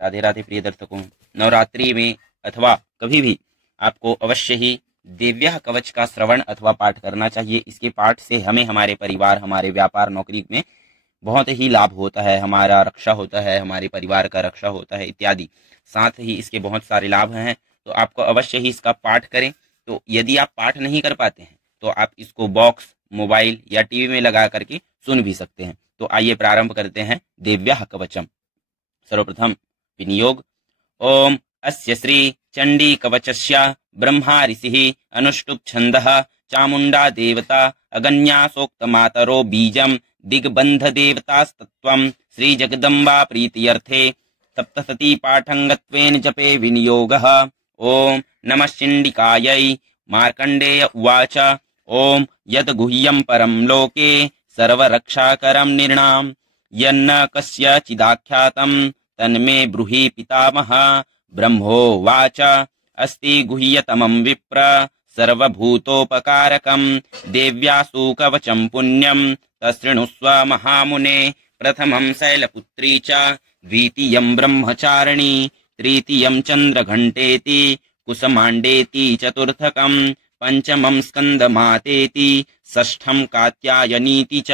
राधे राधे प्रिय दर्शकों। नवरात्रि में अथवा कभी भी आपको अवश्य ही दिव्य कवच का श्रवण अथवा पाठ करना चाहिए। इसके पाठ से हमें, हमारे परिवार, हमारे व्यापार, नौकरी में बहुत ही लाभ होता है, हमारा रक्षा होता है, हमारे परिवार का रक्षा होता है इत्यादि। साथ ही इसके बहुत सारे लाभ हैं, तो आपको अवश्य ही इसका पाठ करें। तो यदि आप पाठ नहीं कर पाते हैं तो आप इसको बॉक्स, मोबाइल या टीवी में लगा करके सुन भी सकते हैं। तो आइए प्रारंभ करते हैं दिव्य कवचम। सर्वप्रथम विनियोग। ओम अस्य श्री चंडी कवचस्य ब्रह्मा ऋषिः अनुष्टुप छंदः चामुंडा देवता अगन्यासोक्त मातरो बीजम दिग्बंध देवतास्तत्वं श्री जगदम्बा प्रीत्यर्थे सप्तशती पाठंगत्वेन जपे विनियोगः। ओम नमः शिंडिकायै। मार्कंडेय उवाच ओम यद गुह्यं परं लोके सर्वरक्षाकरं निर्णाम यन्न कस्यचिदाख्यातं तन्मे ब्रूहि पितामह। ब्रह्मोवाच अस्ति गुह्यतमं विप्र सर्वभूतोपकारकं देव्यासु कवचं पुण्यं तशृणुस्व महामुने। प्रथमं शैलपुत्री च द्वितीयं ब्रह्मचारिणी तृतीयं चन्द्रघण्टेति कुसमाण्डेति चतुर्थकं पंचमं स्कंदमातेति षष्ठं कात्यायनीति च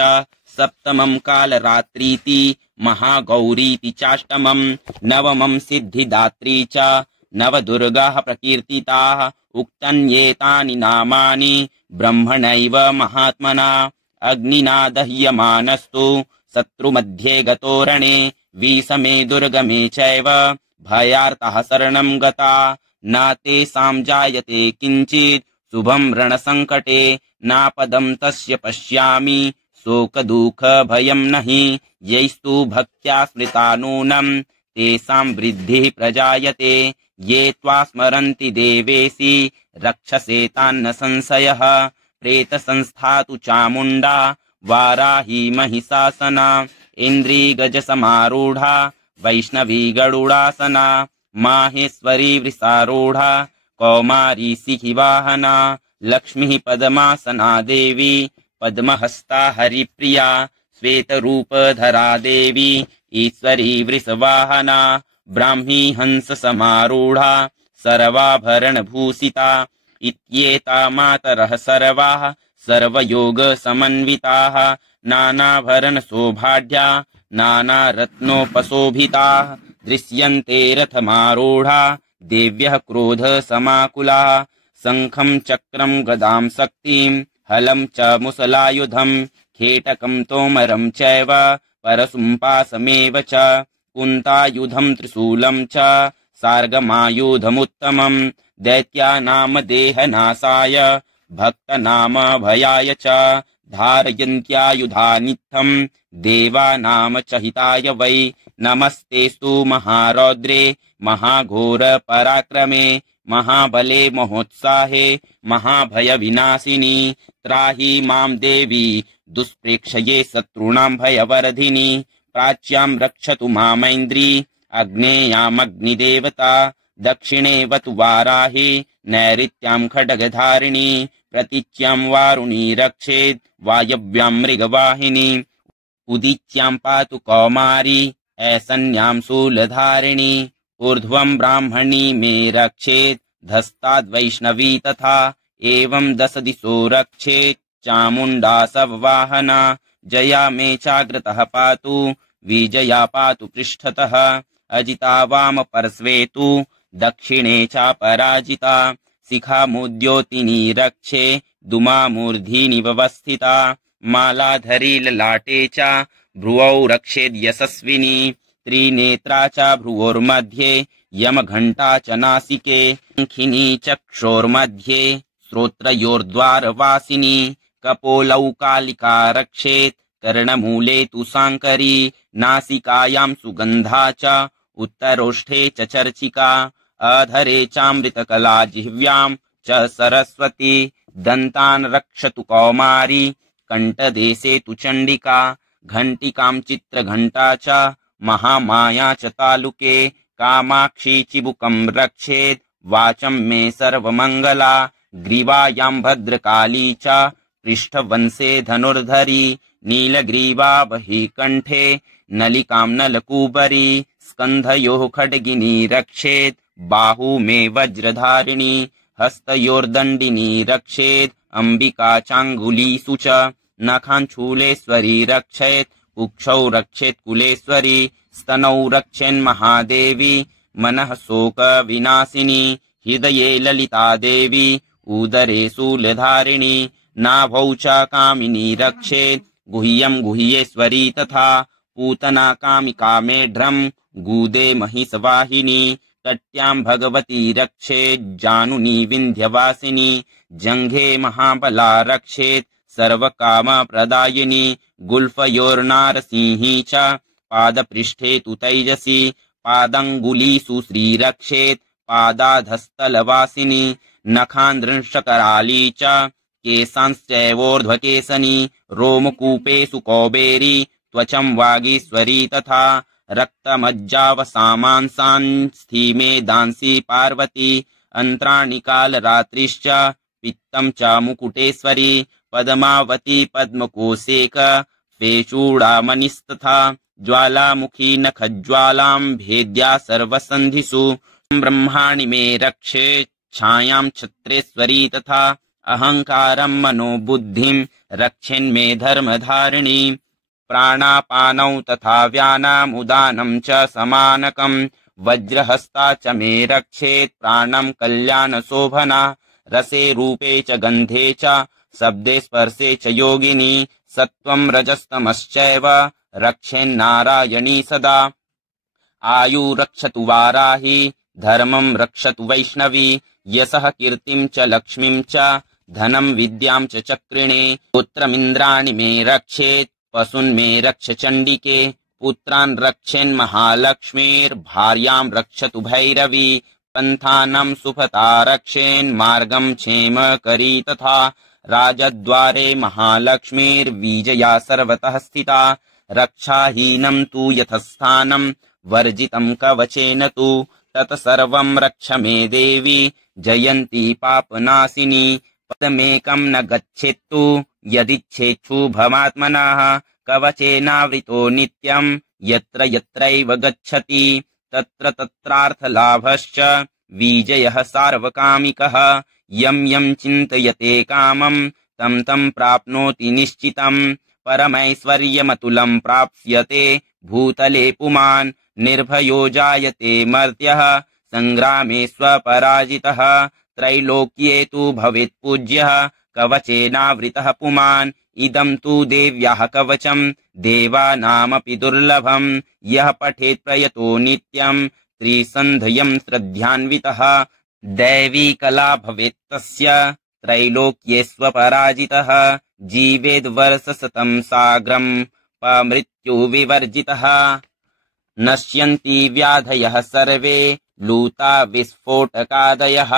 सप्तमं कालरात्रीति महागौरीति चाष्टमं नवमं सिद्धिदात्री च नवदुर्गाः प्रकीर्तिताः। उक्तन्येतानि नामानि ब्रह्मणैव महात्मना अग्निना दह्यमानस्तु शत्रुमध्ये गतोरणे विषमे दुर्गमे चैव भयार्तः शरणं गता न तेषां जायते किंचित् शुभं रणसंकटे नापदं तस्य पश्यामि शोकदुःख भयं नहि यैस्तु भक्त्या स्मृता नूनं तेषां वृद्धिः प्रजायते ये त्वा स्मरन्ति देवेशि रक्षसे तान्न संशयः। प्रेतसंस्था तु चामुण्डा वाराही महिषासना इन्द्रिगजसमारूढा वैष्णवी गरुडासना माहेश्वरी वृषारूढा कौमारी सिंहवाहना लक्ष्मी पद्मासना देवी पद्महस्ता हरिप्रिया श्वेतरूपधरा देवी ईश्वरी वृषवाहना ब्राह्मी हंस समारूढ़ा सर्वाभरण भूषिता इत्येता मातरः सर्वाः सर्वयोग समन्विताः नानाभरण शोभाढ्या नानारत्नोपशोभिताः दृश्यन्ते रथमारूढ़ा देव्यः क्रोध समाकुलाः शंखं चक्रं गदां शक्तिं हलं च मुसलायुधं खेटकं तोमरं चैव परशुं पाशमेव च कुन्तायुधं त्रिशूलं च सार्गमायुधमुत्तमं दैत्यानां देहनाशाय भक्तनाम भयाय च धारयन्त्यायुधानित्थं देवानां च हिताय वै। नमस्तेस्तु महारौद्रे महाघोर पराक्रमे महाबले महोत्साहे महाभय विनाशिनी त्राहि मां देवी दुष्प्रेक्षये शत्रूणां भयवर्धिनी। प्राच्यां रक्षतु मामैन्द्री अग्नेयामग्निदेवता दक्षिणे वतु वाराही नैऋत्यां खड्गधारिणी प्रतीच्यां वारुणी रक्षेत् वायव्यां मृगवाहिनी उदीच्यां पातु कौमारी ऐसन्यां शूलधारिणी ऊर्ध्वं ब्राह्मणी मे रक्षेत् धस्ताद्वैष्णवी तथा एवं दश दिशो रक्षेत् चामुण्डा सववाहना जया मे चाग्रतः पातु विजया पातु पृष्ठतः अजिता वाम पार्श्वे तु दक्षिणे च पराजिता शिखामुद्योतिनी रक्षे दुमामूर्ध्नि व्यवस्थिता मालाधरी ललाटे च भ्रुवौ रक्षेद् यशस्विनी त्रिनेत्रा च भ्रुवोर्मध्ये यमघण्टा च नासिके शङ्खिनी चक्षोर्मध्ये श्रोत्रयोर्द्वारवासिनी कपोलौ कालिका रक्षेत् कर्णमूले तु शाङ्करी नासिकायां सुगन्धा च उत्तरोष्ठे च चर्चिका अधरे चामृतकला जिह्व्यां च सरस्वती दन्तान् रक्षतु कौमारी कण्ठदेशे तु चण्डिका घण्टिकां चित्रघण्टा च महामाया च तालुके कामाक्षी चिबुकं रक्षेत् वाचं मे सर्वमङ्गला ग्रीवायां भद्रकाली च पृष्ठवंशे धनुर्धरी नीलग्रीवा बहि कंठे नलिकां नलकूबरी स्कंधयोः खड्गिनी रक्षेत् बाहू में वज्रधारिणी हस्तयोर्दंडिनी रक्षेत् अंबिका चांगुलीषु च नखान् शूलेश्वरी रक्षेत् कुक्षौ रक्षेत् कुलेश्वरी स्तनौ रक्षेन्महादेवी मनः शोक विनाशिनी हृदये ललिता देवी उदरे शूलधारिणी नाभौ च कामिनी रक्षेत् गुह्यं गुह्येश्वरी तथा पूतना कामिका मेढ्रं गूदे महिषवाहिनी तट्यां भगवती रक्षेत् जानुनी विन्ध्यवासिनी जंघे महाबला रक्षेत् सर्वकामप्रदायिनी गुल्फयोर्नारसिंही च पादपृष्ठे तु तैजसी पादंगुलीषु श्रीरक्षेत् पादाधस्तलवासिनी नखान्द्रंशकराली च केशांश्चैवोर्ध्वकेसनी रोमकूपेषु कौबेरी त्वचं वागीश्वरी तथा रक्तमज्जावसामांसान् स्थीमेदांसी पार्वती अन्त्राणि कालरात्रिश्च पित्तं च मुकुटेश्वरी पद्मावती पद्मकोशेक फेचूडामणिस्तथा ज्वालामुखी नखज्वालां भेद्या सर्वसन्धिषु ब्रह्माणि मे रक्षे छायां छत्रेश्वरी तथा अहंकारं मनोबुद्धिं रक्षेन्मे धर्मधारिणी प्राणापानौ तथा व्यानाम् उदानं च समानकं वज्रहस्ता च मे रक्षेत् प्राणं कल्याणशोभना रसे रूपे च गन्धे च शब्दे स्पर्शे च योगिनी सत्वं रजस्तमश्चैव रक्षेन्नारायणी सदा आयु रक्षतु वाराही धर्मं रक्षतु वैष्णवी यशः कीर्तिं च लक्ष्मीं च धनं विद्यां च चक्रिणे पुत्रमिन्द्राणि मे रक्षेत् पशून् मे रक्ष चण्डिके पुत्रान् रक्षेन्महालक्ष्मीर्भार्यां रक्षतु भैरवी पन्थानां सुफता रक्षेन्मार्गं क्षेमकरी तथा राजद्वारे महालक्ष्मीर्विजया सर्वतः स्थिता रक्षाहीनं तु यथस्थानं वर्जितं कवचेन तु तत्सर्वं रक्ष मे देवी जयन्ती पापनाशिनी पदमेकं न गच्छेत्तु यदिच्छेच्छुभमात्मनः कवचेनावृतो नित्यं यत्र यत्रैव गच्छति तत्र तत्रार्थलाभश्च विजयः सार्वकामिकः यं यं चिन्तयते कामं तं तं प्राप्नोति निश्चितं परमैश्वर्यमतुलं प्राप्स्यते भूतले पुमान् निर्भयो जायते मर्त्यः संग्रामे स्वपराजितः त्रैलोक्ये तु भवेत् पूज्यः कवचेनावृतः पुमान् इदं तु देव्याः कवचं देवानामपि दुर्लभं यः पठेत् प्रयतो नित्यं त्रिसन्ध्यं श्रद्धान्वितः दैवी कला भवेत् तस्य त्रैलोक्ये स्वपराजितः जीवेद्वर्षशतं साग्रं मृत्यु विवर्जितः नश्यन्ति व्याधयः सर्वे लूता विस्फोटकादयः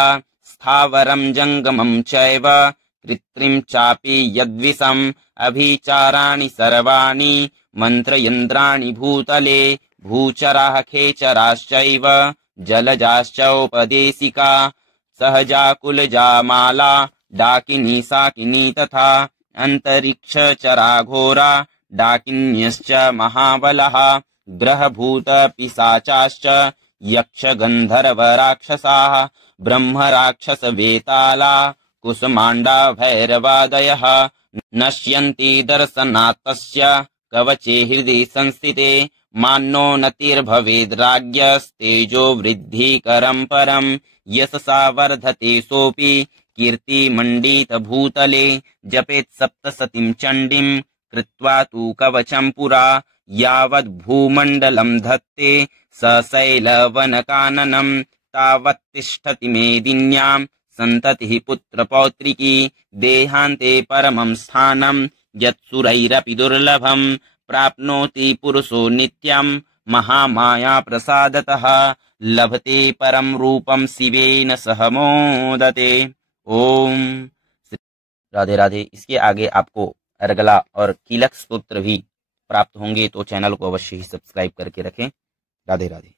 स्थावरं जङ्गमं चैव कृत्रिं चापि यद्विषम् अभिचाराणि सर्वाणि मन्त्रयन्त्राणि भूतले भूचराः खेचराश्चैव जलजाश्चोपदेशिका सहजा कुलजा माला डाकिनी साकिनी तथा अन्तरिक्षचरा घोरा डाकिन्यश्च महाबलः ग्रहभूतपिशाचाश्च यक्षगन्धर्वराक्षसाः ब्रह्मराक्षसवेताला कुसुमाण्डा भैरवादयः नश्यन्ति दर्शनात्तस्य कवचे हृदि संस्थिते मान्योन्नतिर्भवेद्राज्ञस्तेजो वृद्धिकरं परं यशसा वर्धते सोऽपि कीर्तिमण्डितभूतले जपेत् सप्तशतीं चण्डीं कृत्वा तु कवचं पुरा यावद्भूमण्डलं धत्ते सशैलवनकाननं तावत्तिष्ठति मेदिन्यां सन्ततिः पुत्रपौत्रिकी देहान्ते परमं स्थानं यत्सुरैरपि दुर्लभं प्राप्नोति पुरुषो नित्यं महामाया प्रसादतः लभते परं रूपं शिवेन सह मोदते। ओम राधे राधे। इसके आगे आपको अर्गला और कीलक स्तोत्र भी प्राप्त होंगे, तो चैनल को अवश्य ही सब्सक्राइब करके रखें। राधे राधे।